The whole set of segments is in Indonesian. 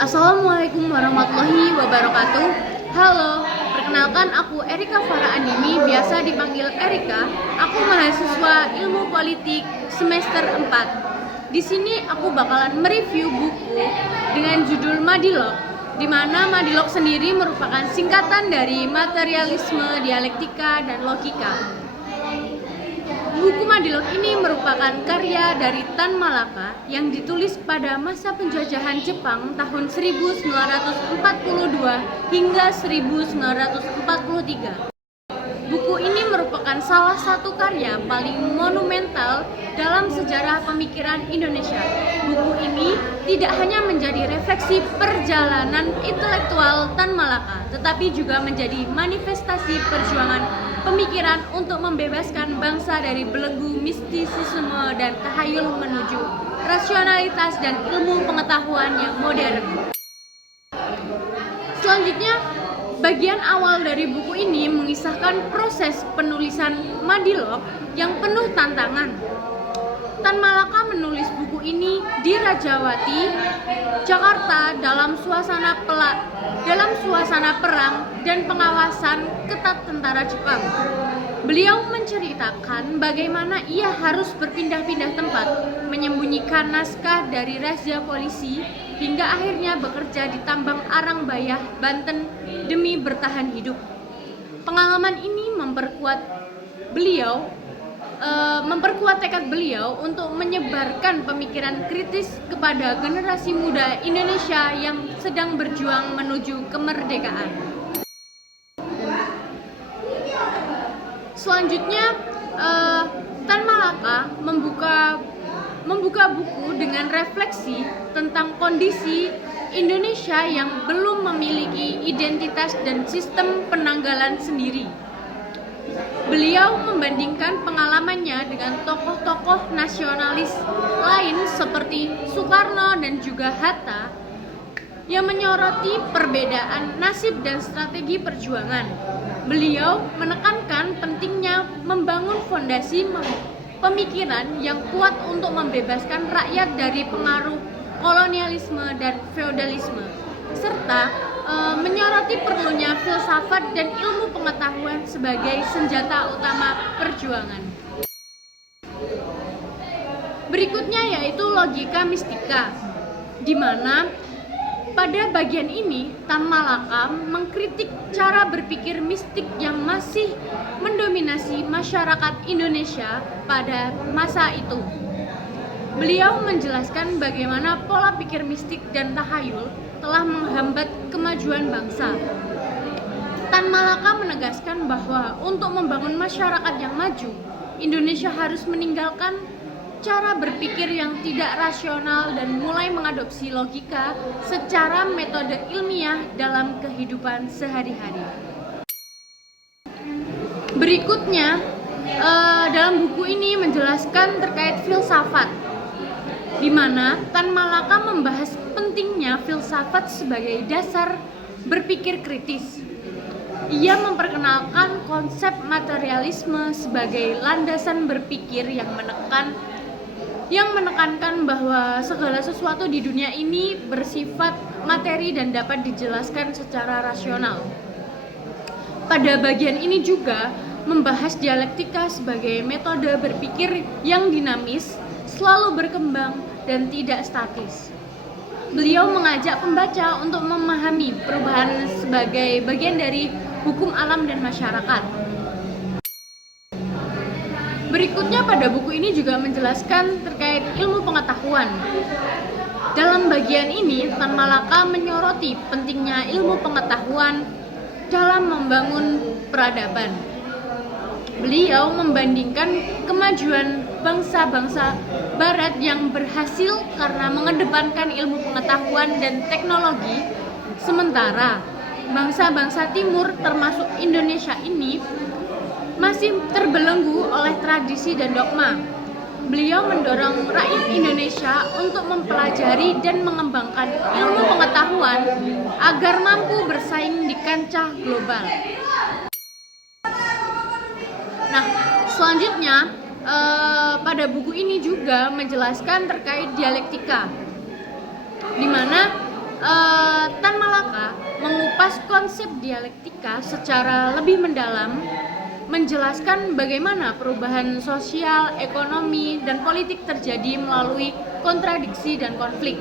Assalamualaikum warahmatullahi wabarakatuh. Halo, perkenalkan aku Erika Farah Andini, biasa dipanggil Erika. Aku mahasiswa Ilmu Politik semester 4. Di sini aku bakalan mereview buku dengan judul Madilog, di mana Madilog sendiri merupakan singkatan dari materialisme, dialektika, dan logika. Buku Madilog ini merupakan karya dari Tan Malaka yang ditulis pada masa penjajahan Jepang tahun 1942 hingga 1943. Buku ini merupakan salah satu karya paling monumental dalam sejarah pemikiran Indonesia. Buku ini tidak hanya menjadi refleksi perjalanan intelektual Tan Malaka, tetapi juga menjadi manifestasi perjuangan pemikiran untuk membebaskan bangsa dari belenggu mistisisme dan tahayul menuju rasionalitas dan ilmu pengetahuan yang modern. Selanjutnya, bagian awal dari buku ini mengisahkan proses penulisan Madilog yang penuh tantangan. Tan Malaka menulis buku ini di Rajawati, Jakarta dalam suasana perang dan pengawasan ketat tentara Jepang. Beliau menceritakan bagaimana ia harus berpindah-pindah tempat, menyembunyikan naskah dari razia polisi, hingga akhirnya bekerja di tambang Arang-Bayah, Banten demi bertahan hidup. Pengalaman ini memperkuat tekad beliau untuk menyebarkan pemikiran kritis kepada generasi muda Indonesia yang sedang berjuang menuju kemerdekaan. Selanjutnya, Tan Malaka membuka buku dengan refleksi tentang kondisi Indonesia yang belum memiliki identitas dan sistem penanggalan sendiri. Beliau membandingkan pengalamannya dengan tokoh-tokoh nasionalis lain seperti Soekarno dan juga Hatta yang menyoroti perbedaan nasib dan strategi perjuangan. Beliau menekankan pentingnya membangun fondasi pemikiran yang kuat untuk membebaskan rakyat dari pengaruh kolonialisme dan feodalisme, serta menyoroti perlunya filsafat dan ilmu pengetahuan sebagai senjata utama perjuangan. Berikutnya yaitu logika mistika, di mana pada bagian ini Tan Malaka mengkritik cara berpikir mistik yang masih mendominasi masyarakat Indonesia pada masa itu. Beliau menjelaskan bagaimana pola pikir mistik dan tahayul telah menghambat kemajuan bangsa. Tan Malaka menegaskan bahwa untuk membangun masyarakat yang maju, Indonesia harus meninggalkan cara berpikir yang tidak rasional dan mulai mengadopsi logika secara metode ilmiah dalam kehidupan sehari-hari. Berikutnya, dalam buku ini menjelaskan terkait filsafat, di mana Tan Malaka membahas pentingnya filsafat sebagai dasar berpikir kritis. Ia memperkenalkan konsep materialisme sebagai landasan berpikir yang menekankan bahwa segala sesuatu di dunia ini bersifat materi dan dapat dijelaskan secara rasional. Pada bagian ini juga membahas dialektika sebagai metode berpikir yang dinamis, selalu berkembang dan tidak statis. Beliau mengajak pembaca untuk memahami perubahan sebagai bagian dari hukum alam dan masyarakat. Berikutnya pada buku ini juga menjelaskan terkait ilmu pengetahuan. Dalam bagian ini, Tan Malaka menyoroti pentingnya ilmu pengetahuan dalam membangun peradaban. Beliau membandingkan kemajuan bangsa-bangsa Barat yang berhasil karena mengedepankan ilmu pengetahuan dan teknologi, sementara bangsa-bangsa Timur termasuk Indonesia ini masih terbelenggu oleh tradisi dan dogma. Beliau mendorong rakyat Indonesia untuk mempelajari dan mengembangkan ilmu pengetahuan agar mampu bersaing di kancah global. Nah, selanjutnya pada buku ini juga menjelaskan terkait dialektika, di mana Tan Malaka mengupas konsep dialektika secara lebih mendalam, menjelaskan bagaimana perubahan sosial, ekonomi, dan politik terjadi melalui kontradiksi dan konflik.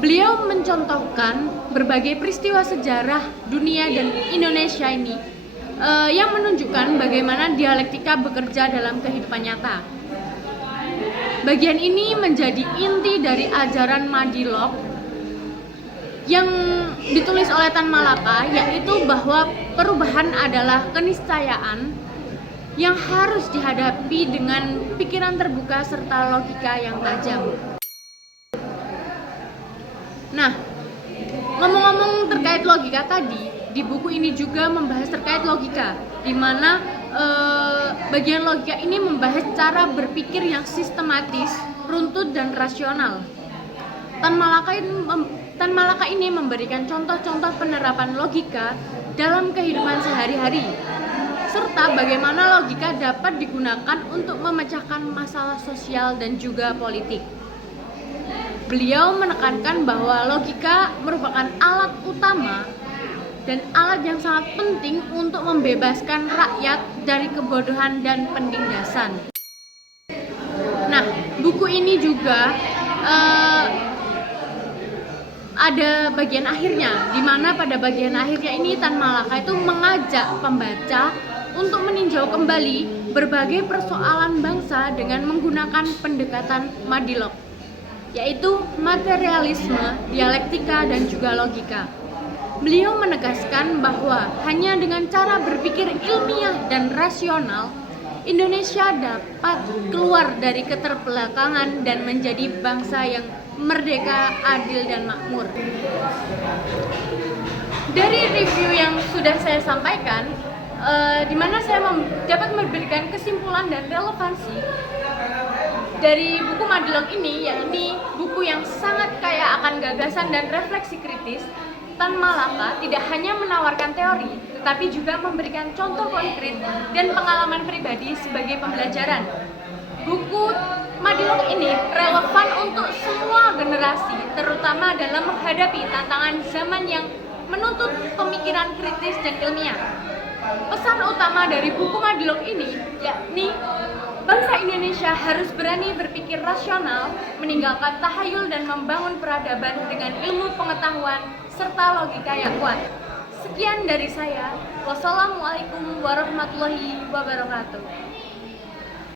Beliau mencontohkan berbagai peristiwa sejarah dunia dan Indonesia ini yang menunjukkan bagaimana dialektika bekerja dalam kehidupan nyata. Bagian ini menjadi inti dari ajaran Madilog yang ditulis oleh Tan Malaka, yaitu bahwa perubahan adalah keniscayaan yang harus dihadapi dengan pikiran terbuka serta logika yang tajam. Nah, ngomong-ngomong terkait logika tadi, di buku ini juga membahas terkait logika, di mana bagian logika ini membahas cara berpikir yang sistematis, runtut, dan rasional. Tan Malaka ini memberikan contoh-contoh penerapan logika dalam kehidupan sehari-hari, serta bagaimana logika dapat digunakan untuk memecahkan masalah sosial dan juga politik. Beliau menekankan bahwa logika merupakan alat utama dan alat yang sangat penting untuk membebaskan rakyat dari kebodohan dan penindasan. Nah, buku ini juga ada bagian akhirnya, di mana pada bagian akhirnya ini Tan Malaka itu mengajak pembaca untuk meninjau kembali berbagai persoalan bangsa dengan menggunakan pendekatan Madilog, yaitu materialisme, dialektika, dan juga logika. Beliau menegaskan bahwa hanya dengan cara berpikir ilmiah dan rasional, Indonesia dapat keluar dari keterbelakangan dan menjadi bangsa yang merdeka, adil, dan makmur. Dari review yang sudah saya sampaikan, di mana saya dapat memberikan kesimpulan dan relevansi dari buku Madilog ini, yakni buku yang sangat kaya akan gagasan dan refleksi kritis. Tan Malaka tidak hanya menawarkan teori, tetapi juga memberikan contoh konkret dan pengalaman pribadi sebagai pembelajaran. Buku Madilog ini relevan untuk semua generasi, terutama dalam menghadapi tantangan zaman yang menuntut pemikiran kritis dan ilmiah. Pesan utama dari buku Madilog ini yakni bangsa Indonesia harus berani berpikir rasional, meninggalkan tahayul dan membangun peradaban dengan ilmu pengetahuan serta logika yang kuat. Sekian dari saya. Wassalamualaikum warahmatullahi wabarakatuh.